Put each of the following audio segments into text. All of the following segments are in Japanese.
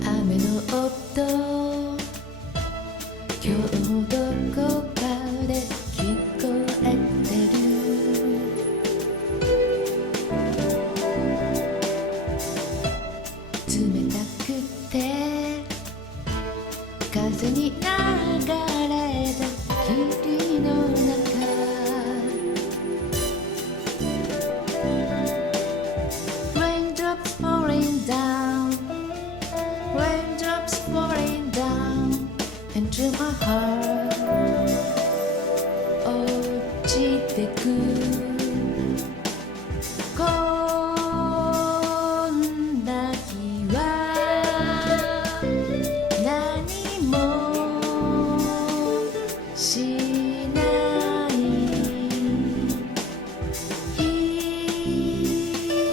雨の音、今日どこかで聞こえてる。冷たくて風に流れた霧の中、Raindrops falling down, raindrops falling down into my heart. 落ちてくこんな日は何もしない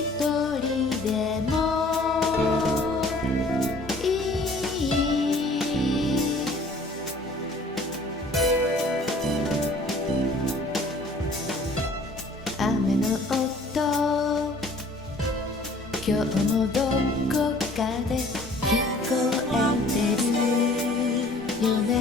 一人でもいい。雨の音、今日もどこかで聞こえてるよね。